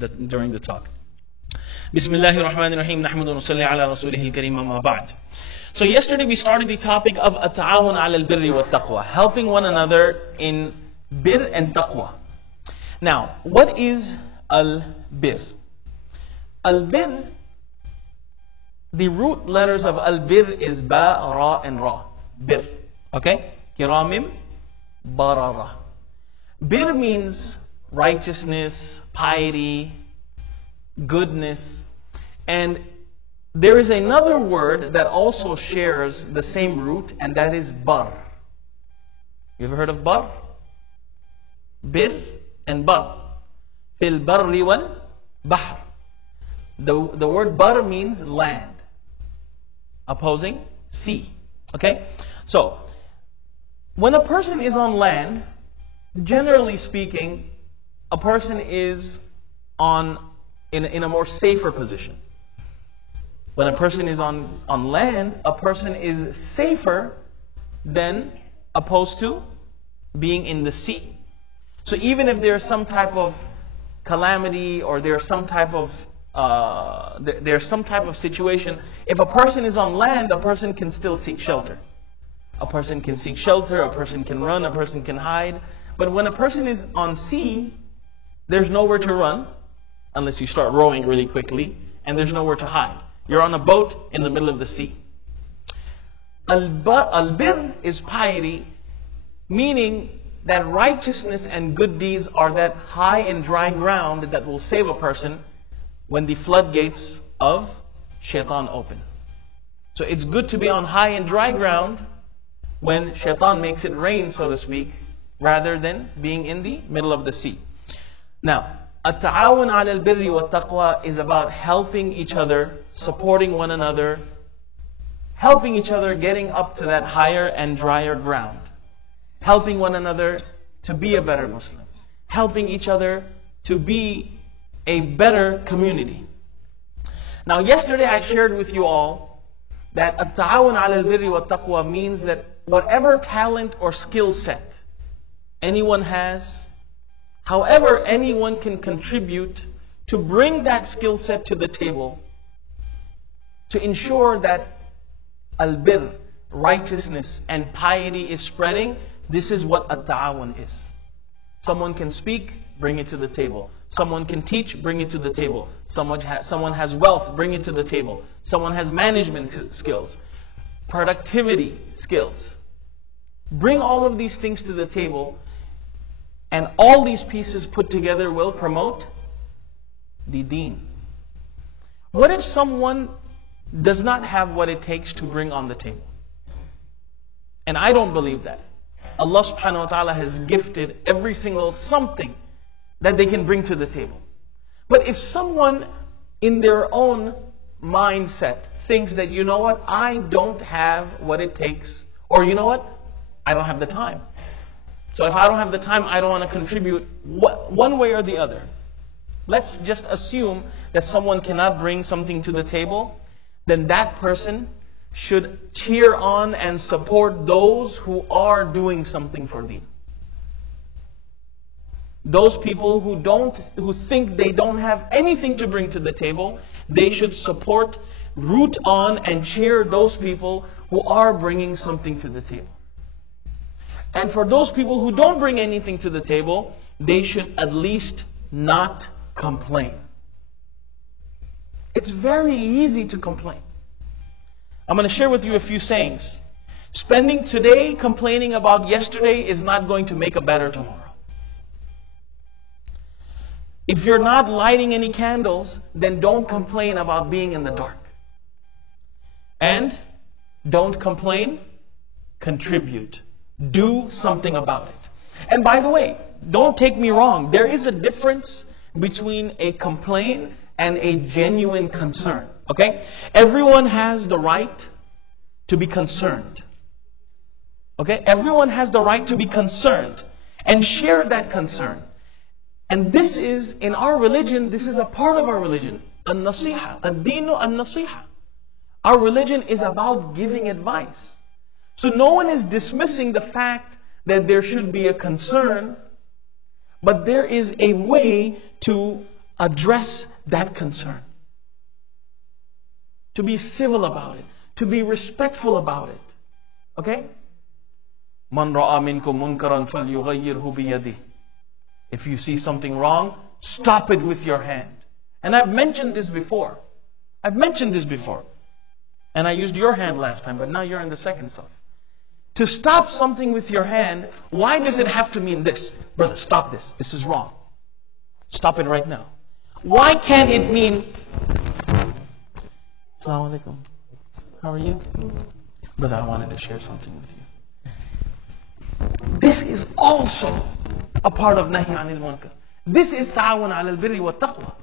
during the talk. Bismillahir Rahmanir Rahim. Nahmadu wa nusalli ala rasulihil kareem, amma ba'd. So yesterday we started the topic of at-ta'awun ala al-birri wa taqwa, helping one another in bir and taqwa. Now, what is al-bir? Al-bir, the root letters of al-bir is ba, ra and ra. Bir. Okay? Kiramim, barara. Bir means righteousness, piety, goodness. And there is another word that also shares the same root, and that is bar. You ever heard of bar? Bir and bar. Fil barri wal bahr. The word bar means land, opposing sea. Okay? So, when a person is on land, generally speaking, a person is in a more safer position. When a person is on land, a person is safer than opposed to being in the sea. So even if there's some type of calamity or there's some type of situation, if a person is on land, a person can still seek shelter. A person can seek shelter, a person can run, a person can hide. But when a person is on sea, there's nowhere to run unless you start rowing really quickly, and there's nowhere to hide. You're on a boat in the middle of the sea. Al-bir is piety, meaning that righteousness and good deeds are that high and dry ground that will save a person when the floodgates of shaitan open. So it's good to be on high and dry ground when shaitan makes it rain, so to speak, rather than being in the middle of the sea. Now, at-ta'awun ala al-birri wa taqwa is about helping each other, supporting one another, helping each other getting up to that higher and drier ground, helping one another to be a better Muslim, helping each other to be a better community. Now, yesterday I shared with you all that at-ta'awun ala al-birri wa taqwa means that whatever talent or skill set anyone has, however anyone can contribute to bring that skill set to the table, to ensure that al-bir, righteousness and piety is spreading. This is what at-ta'awun is. Someone can speak, bring it to the table. Someone can teach, bring it to the table. Someone has wealth, bring it to the table. Someone has management skills, productivity skills. Bring all of these things to the table, and all these pieces put together will promote the deen. What if someone does not have what it takes to bring on the table? And I don't believe that. Allah subhanahu wa ta'ala has gifted every single something that they can bring to the table. But if someone in their own mindset thinks that, you know what, I don't have what it takes, or you know what, I don't have the time. So if I don't have the time, I don't want to contribute one way or the other. Let's just assume that someone cannot bring something to the table. Then that person should cheer on and support those who are doing something for Deen. Those people who think they don't have anything to bring to the table, they should support, root on and cheer those people who are bringing something to the table. And for those people who don't bring anything to the table, they should at least not complain. It's very easy to complain. I'm going to share with you a few sayings. Spending today complaining about yesterday is not going to make a better tomorrow. If you're not lighting any candles, then don't complain about being in the dark. And don't complain, contribute. Do something about it. And by the way, don't take me wrong. There is a difference between a complaint and a genuine concern. Okay? Everyone has the right to be concerned. Okay? Everyone has the right to be concerned and share that concern. And this is, in our religion, this is a part of our religion. An-nasiha. Ad-deenu an-nasiha. Our religion is about giving advice. So no one is dismissing the fact that there should be a concern, but there is a way to address that concern. To be civil about it. To be respectful about it. Okay? Man ra'a minkum munkaran falyughayyirhu biyadihi. If you see something wrong, stop it with your hand. And I've mentioned this before. And I used your hand last time, but now you're in the second saf. To stop something with your hand, why does it have to mean this? Brother, stop this. This is wrong. Stop it right now. Why can't it mean... Assalamu alaikum. How are you? Brother, I wanted to share something with you. This is also a part of Nahi Anil Munkar. This is Ta'awun Alal Birri wa Taqwa.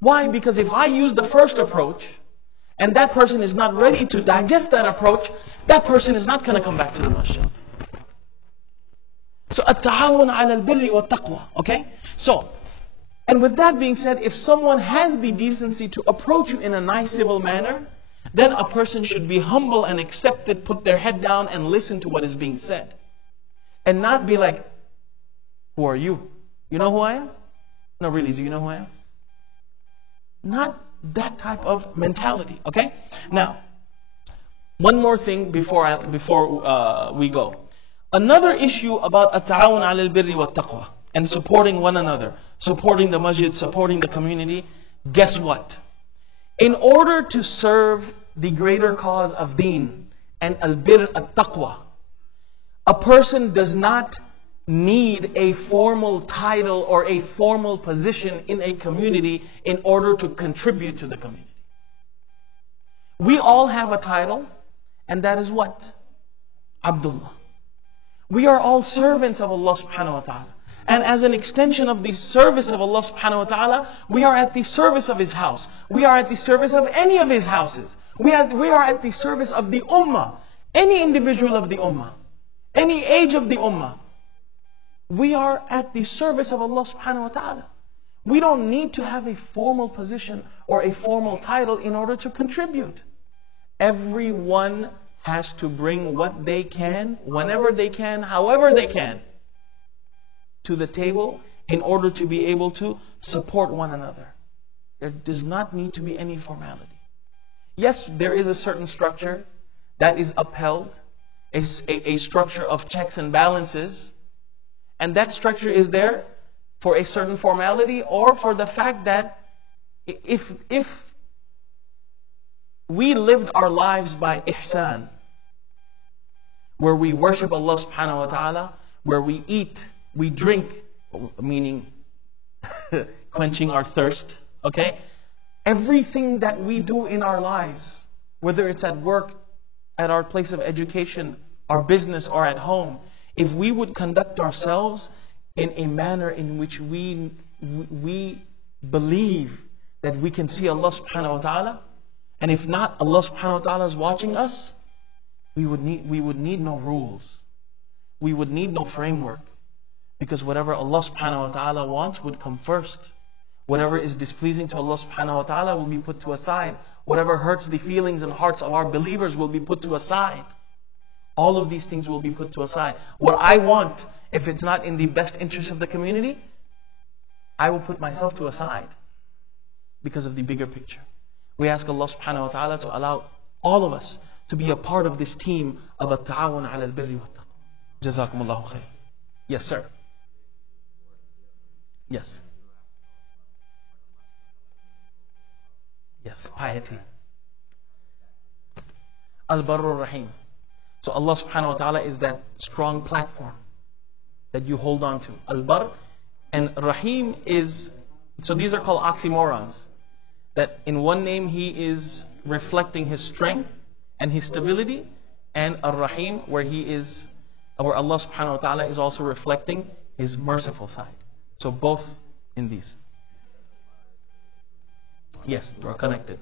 Why? Because if I use the first approach, and that person is not ready to digest that approach, that person is not going to come back to the masjid. So, at-ta'awun ala al-birri wa taqwa. Okay? So, and with that being said, if someone has the decency to approach you in a nice civil manner, then a person should be humble and accept it, put their head down and listen to what is being said. And not be like, who are you? You know who I am? No, really, do you know who I am? Not that type of mentality. Okay? Now, one more thing before we go. Another issue about at-ta'awun 'ala al-birri wa taqwa and supporting one another, supporting the masjid, supporting the community. Guess what? In order to serve the greater cause of deen and al-birr at-taqwa, a person does not need a formal title or a formal position in a community in order to contribute to the community. We all have a title, and that is what? Abdullah. We are all servants of Allah subhanahu wa ta'ala. And as an extension of the service of Allah subhanahu wa ta'ala, we are at the service of His house. We are at the service of any of His houses. We are at the service of the ummah. Any individual of the ummah. Any age of the ummah. We are at the service of Allah subhanahu wa ta'ala. We don't need to have a formal position or a formal title in order to contribute. Everyone has to bring what they can, whenever they can, however they can, to the table in order to be able to support one another. There does not need to be any formality. Yes, there is a certain structure that is upheld, a structure of checks and balances. And that structure is there for a certain formality or for the fact that if we lived our lives by ihsan, where we worship Allah subhanahu wa ta'ala, where we eat, we drink, meaning quenching our thirst, okay? Everything that we do in our lives, whether it's at work, at our place of education, our business, or at home, if we would conduct ourselves in a manner in which we believe that we can see Allah subhanahu wa ta'ala, and if not, Allah subhanahu wa ta'ala is watching us, we would need no rules. We would need no framework. Because whatever Allah subhanahu wa ta'ala wants would come first. Whatever is displeasing to Allah subhanahu wa ta'ala will be put to a side. Whatever hurts the feelings and hearts of our believers will be put to a side. All of these things will be put to a side. What I want, if it's not in the best interest of the community, I will put myself to a side because of the bigger picture. We ask Allah subhanahu wa ta'ala to allow all of us to be a part of this team of at-ta'awun 'ala al-birri wa taqwa. Jazakumullahu khair. Yes, sir. Yes. Yes, piety. Al-Barru Rahim. So Allah subhanahu wa ta'ala is that strong platform that you hold on to. Al-Bar and Rahim is, so these are called oxymorons. That in one name He is reflecting His strength and His stability, and Ar-Rahim where Allah subhanahu wa ta'ala is also reflecting His merciful side. So both in these. Yes, they are connected.